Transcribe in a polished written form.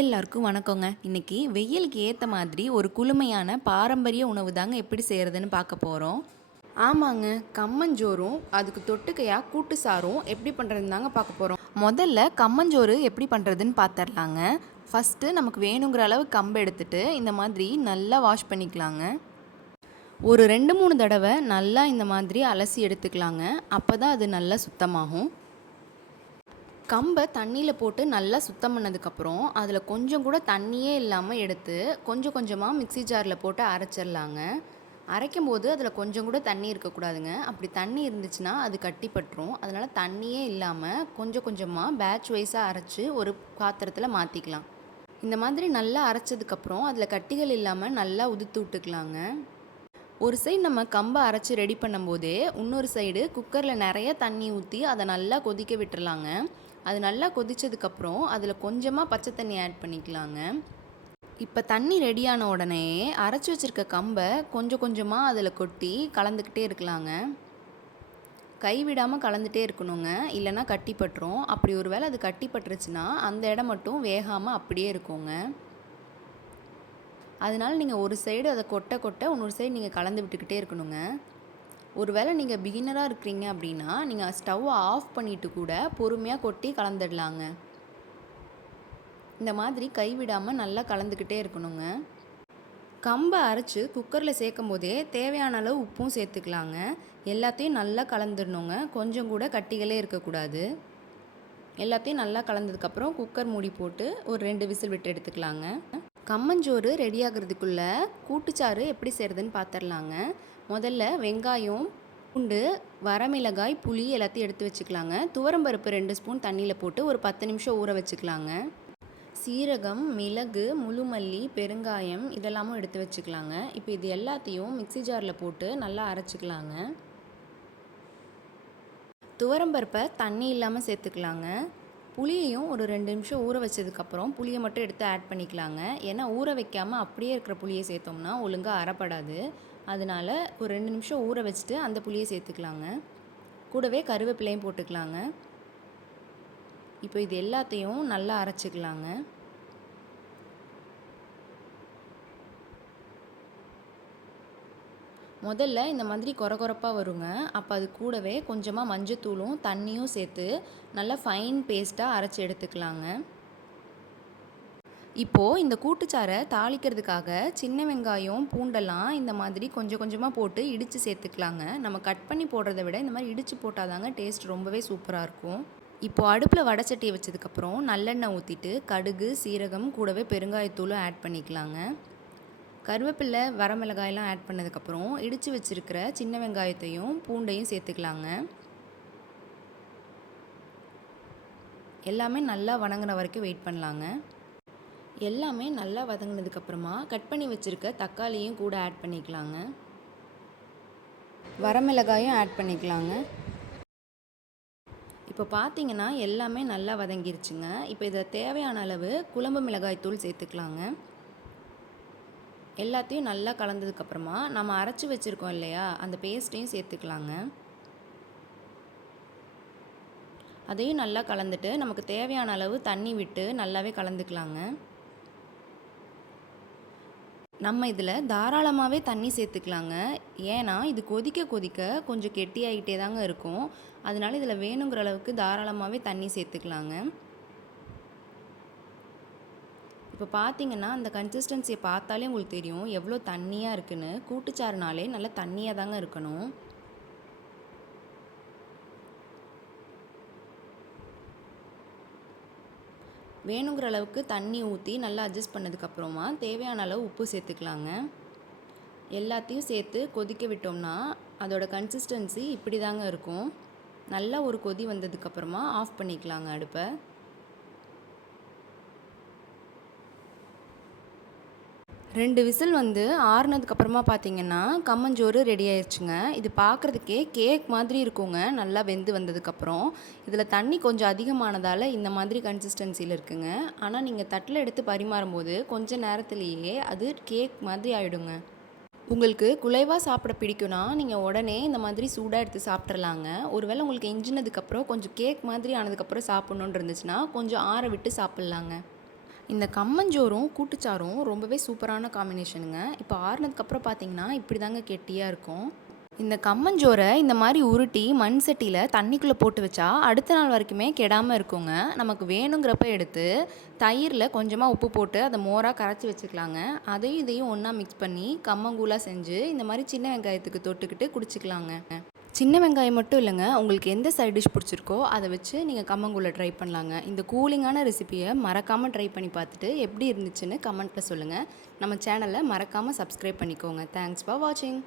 எல்லாருக்கும் வணக்கங்க. இன்னைக்கு வெயிலுக்கு ஏற்ற மாதிரி ஒரு குளுமையான பாரம்பரிய உணவு தாங்க எப்படி செய்கிறதுன்னு பார்க்க போகிறோம். ஆமாங்க, கம்மஞ்சோறும் அதுக்கு தொட்டுக்கையாக கூட்டு சாரும் எப்படி பண்ணுறதுன்னு தாங்க பார்க்க போகிறோம். முதல்ல கம்மஞ்சோறு எப்படி பண்ணுறதுன்னு பார்த்துடலாங்க. ஃபஸ்ட்டு நமக்கு வேணுங்கிற அளவு கம்பு எடுத்துட்டு இந்த மாதிரி நல்லா வாஷ் பண்ணிக்கலாங்க. ஒரு 2-3 தடவை நல்லா இந்த மாதிரி அலசி எடுத்துக்கலாங்க. அப்போ தான் அது நல்லா சுத்தமாகும். கம்பை தண்ணியில் போட்டு நல்லா சுத்தம் பண்ணதுக்கப்புறம் அதில் கொஞ்சம் கூட தண்ணியே இல்லாமல் எடுத்து கொஞ்சம் கொஞ்சமாக மிக்ஸி ஜாரில் போட்டு அரைச்சிடலாங்க. அரைக்கும் போது அதில் கொஞ்சம் கூட தண்ணி இருக்கக்கூடாதுங்க. அப்படி தண்ணி இருந்துச்சுன்னா அது கட்டிப்பட்டுரும். அதனால் தண்ணியே இல்லாமல் கொஞ்சம் கொஞ்சமாக பேட்ச் வைஸாக அரைச்சி ஒரு பாத்திரத்தில் மாற்றிக்கலாம். இந்த மாதிரி நல்லா அரைச்சதுக்கப்புறம் அதில் கட்டிகள் இல்லாமல் நல்லா உதுத்து விட்டுக்கலாங்க. ஒரு சைடு நம்ம கம்பை அரைச்சி ரெடி பண்ணும்போதே இன்னொரு சைடு குக்கரில் நிறைய தண்ணி ஊற்றி அதை நல்லா கொதிக்க விட்டுறலாங்க. அது நல்லா கொதித்ததுக்கப்புறம் அதில் கொஞ்சமாக பச்சை தண்ணி ஆட் பண்ணிக்கலாங்க. இப்போ தண்ணி ரெடியான உடனே அரைச்சி வச்சுருக்க கம்பை கொஞ்சம் கொஞ்சமாக அதில் கொட்டி கலந்துக்கிட்டே இருக்கலாங்க. கைவிடாமல் கலந்துகிட்டே இருக்கணுங்க, இல்லைன்னா கட்டிப்பட்டுரும். அப்படி ஒரு வேளை அது கட்டிப்பட்டுருச்சுன்னா அந்த இடம் மட்டும் வேகாமல் அப்படியே இருக்குங்க. அதனால் நீங்கள் ஒரு சைடு அதை கொட்ட கொட்ட இன்னொரு சைடு நீங்கள் கலந்து விட்டுக்கிட்டே இருக்கணுங்க. ஒருவேளை நீங்கள் பிகினராக இருக்கிறீங்க அப்படின்னா நீங்கள் ஸ்டவ்வை ஆஃப் பண்ணிவிட்டு கூட பொறுமையாக கொட்டி கலந்துடலாங்க. இந்த மாதிரி கைவிடாமல் நல்லா கலந்துக்கிட்டே இருக்கணுங்க. கம்பை அரைச்சி குக்கரில் சேர்க்கும் போதே தேவையான அளவு உப்பும் சேர்த்துக்கலாங்க. எல்லாத்தையும் நல்லா கலந்துடணுங்க, கொஞ்சம் கூட கட்டிகளே இருக்கக்கூடாது. எல்லாத்தையும் நல்லா கலந்ததுக்கப்புறம் குக்கர் மூடி போட்டு ஒரு 2 விசில் விட்டு எடுத்துக்கலாங்க. கம்மஞ்சோறு ரெடி ஆகிறதுக்குள்ளே கூட்டுச்சாறு எப்படி செய்கிறதுன்னு பார்த்துடலாங்க. முதல்ல வெங்காயம், பூண்டு, வரமிளகாய், புளி எல்லாத்தையும் எடுத்து வச்சுக்கலாங்க. துவரம்பருப்பு 2 ஸ்பூன் தண்ணியில் போட்டு ஒரு 10 நிமிஷம் ஊற வச்சுக்கலாங்க. சீரகம், மிளகு, முழுமல்லி, பெருங்காயம் இதெல்லாமும் எடுத்து வச்சுக்கலாங்க. இப்போ இது எல்லாத்தையும் மிக்ஸி ஜாரில் போட்டு நல்லா அரைச்சிக்கலாங்க. துவரம்பருப்பை தண்ணி இல்லாமல் சேர்த்துக்கலாங்க. புளியையும் ஒரு 2 நிமிஷம் ஊற வச்சதுக்கப்புறம் புளியை மட்டும் எடுத்து ஆட் பண்ணிக்கலாங்க. ஏன்னா ஊற வைக்காமல் அப்படியே இருக்கிற புளியை சேர்த்தோம்னா ஒழுங்காக அரைப்படாது. அதனால் ஒரு 2 நிமிஷம் ஊற வச்சுட்டு அந்த புளியை சேர்த்துக்கலாங்க. கூடவே கருவேப்பிலையும் போட்டுக்கலாங்க. இப்போ இது எல்லாத்தையும் நல்லா அரைச்சிக்கலாங்க. முதல்ல இந்த மாதிரி கொரகொரப்பாக வருங்க. அப்போ அது கூடவே கொஞ்சமாக மஞ்சத்தூளும் தண்ணியும் சேர்த்து நல்லா ஃபைன் பேஸ்ட்டாக அரைச்சி எடுத்துக்கலாங்க. இப்போது இந்த கூட்டுச்சாறை தாளிக்கிறதுக்காக சின்ன வெங்காயம், பூண்டெல்லாம் இந்த மாதிரி கொஞ்சம் கொஞ்சமாக போட்டு இடித்து சேர்த்துக்கலாங்க. நம்ம கட் பண்ணி போடுறத விட இந்த மாதிரி இடித்து போட்டால் தாங்க டேஸ்ட் ரொம்பவே சூப்பராக இருக்கும். இப்போது அடுப்பில் வடைச்சட்டியை வச்சதுக்கப்புறம் நல்லெண்ணெய் ஊற்றிட்டு கடுகு, சீரகம் கூடவே பெருங்காயத்தூளும் ஆட் பண்ணிக்கலாங்க. கருவேப்பிலை, வரமிளகாயெல்லாம் ஆட் பண்ணதுக்கப்புறம் இடித்து வச்சுருக்கிற சின்ன வெங்காயத்தையும் பூண்டையும் சேர்த்துக்கலாங்க. எல்லாமே நல்லா வதங்கின வரைக்கும் வெயிட் பண்ணலாங்க. எல்லாமே நல்லா வதங்கினதுக்கப்புறமா கட் பண்ணி வச்சுருக்க தக்காளியும் கூட ஆட் பண்ணிக்கலாங்க. வரமிளகாயும் ஆட் பண்ணிக்கலாங்க. இப்போ பார்த்தீங்கன்னா எல்லாமே நல்லா வதங்கிருச்சுங்க. இப்போ இதை தேவையான அளவு குழம்பு மிளகாய் தூள் சேர்த்துக்கலாங்க. எல்லாத்தையும் நல்லா கலந்ததுக்கப்புறமா நம்ம அரைச்சி வச்சுருக்கோம் இல்லையா, அந்த பேஸ்ட்டையும் சேர்த்துக்கலாங்க. அதையும் நல்லா கலந்துட்டு நமக்கு தேவையான அளவு தண்ணி விட்டு நல்லாவே கலந்துக்கலாங்க. நம்ம இதில் தாராளமாகவே தண்ணி சேர்த்துக்கலாங்க. ஏன்னா இது கொதிக்க கொதிக்க கொஞ்சம் கெட்டியாகிட்டே தாங்க இருக்கும். அதனால இதில் வேணுங்கிற அளவுக்கு தாராளமாகவே தண்ணி சேர்த்துக்கலாங்க. இப்போ பார்த்தீங்கன்னா அந்த கன்சிஸ்டன்சியை பார்த்தாலே உங்களுக்கு தெரியும் எவ்வளோ தண்ணியாக இருக்குன்னு. கூட்டுச்சாறுனாலே நல்லா தண்ணியாக தாங்க இருக்கணும். வேணுங்கிற அளவுக்கு தண்ணி ஊற்றி நல்லா அட்ஜஸ்ட் பண்ணதுக்கப்புறமா தேவையான அளவு உப்பு சேர்த்துக்கலாங்க. எல்லாத்தையும் சேர்த்து கொதிக்க விட்டோம்னா அதோட கன்சிஸ்டன்சி இப்படி தாங்க இருக்கும். நல்லா ஒரு கொதி வந்ததுக்கப்புறமா ஆஃப் பண்ணிக்கலாங்க அடுப்பை. ரெண்டு விசில் ஆறுனதுக்கப்புறமா பார்த்தீங்கன்னா கம்மஞ்சோறு ரெடி ஆயிடுச்சுங்க. இது பார்க்குறதுக்கே கேக் மாதிரி இருக்குங்க நல்லா வெந்து வந்ததுக்கப்புறம். இதில் தண்ணி கொஞ்சம் அதிகமானதால் இந்த மாதிரி கன்சிஸ்டன்சியில் இருக்குங்க. ஆனால் நீங்கள் தட்டில் எடுத்து பரிமாறும்போது கொஞ்சம் நேரத்துலேயே அது கேக் மாதிரி ஆகிடுங்க. உங்களுக்கு குலைவாக சாப்பிட பிடிக்கும்னா நீங்கள் உடனே இந்த மாதிரி சூடாக எடுத்து சாப்பிட்றலாங்க. ஒருவேளை உங்களுக்கு இஞ்சினதுக்கப்புறம் கொஞ்சம் கேக் மாதிரி ஆனதுக்கப்புறம் சாப்பிட்ணுன்னு இருந்துச்சுன்னா கொஞ்சம் ஆற விட்டு சாப்பிட்லாங்க. இந்த கம்மஞ்சோறும் கூட்டுச்சாறும் ரொம்பவே சூப்பரான காம்பினேஷனுங்க. இப்போ ஆறுனதுக்கப்புறம் பார்த்தீங்கன்னா, இப்படி தாங்க கெட்டியா இருக்கும். இந்த கம்மஞ்சோறை இந்த மாரி உருட்டி மண் சட்டியில தண்ணிக்குள்ள போட்டு வச்சா, அடுத்த நாள் வரைக்குமே கெடாம இருக்குங்க. நமக்கு வேணுங்கிறப்ப எடுத்து, தயிர்ல கொஞ்சமா உப்பு போட்டு அத மோரா கரைச்சு வச்சுக்கலாங்க. அதையும் இதையும் ஒண்ணா மிக்ஸ் பண்ணி, கம்மங்கூழா செஞ்சு, இந்த மாரி சின்ன வெங்காயத்துக்கு தொட்டுக்கிட்டு குடிச்சுக்கலாங்க. சின்ன வெங்காயம் மட்டும் இல்லைங்க, உங்களுக்கு எந்த சைட் டிஷ் பிடிச்சிருக்கோ அதை வச்சு நீங்கள் கம்மங்கூழ ட்ரை பண்ணலாங்க. இந்த கூலிங்கான ரெசிபியை மறக்காமல் ட்ரை பண்ணி பார்த்துட்டு எப்படி இருந்துச்சுன்னு கமெண்ட்டில் சொல்லுங்கள். நம்ம சேனலை மறக்காமல் சப்ஸ்கிரைப் பண்ணிக்கோங்க. தேங்க்ஸ் ஃபார் வாட்சிங்.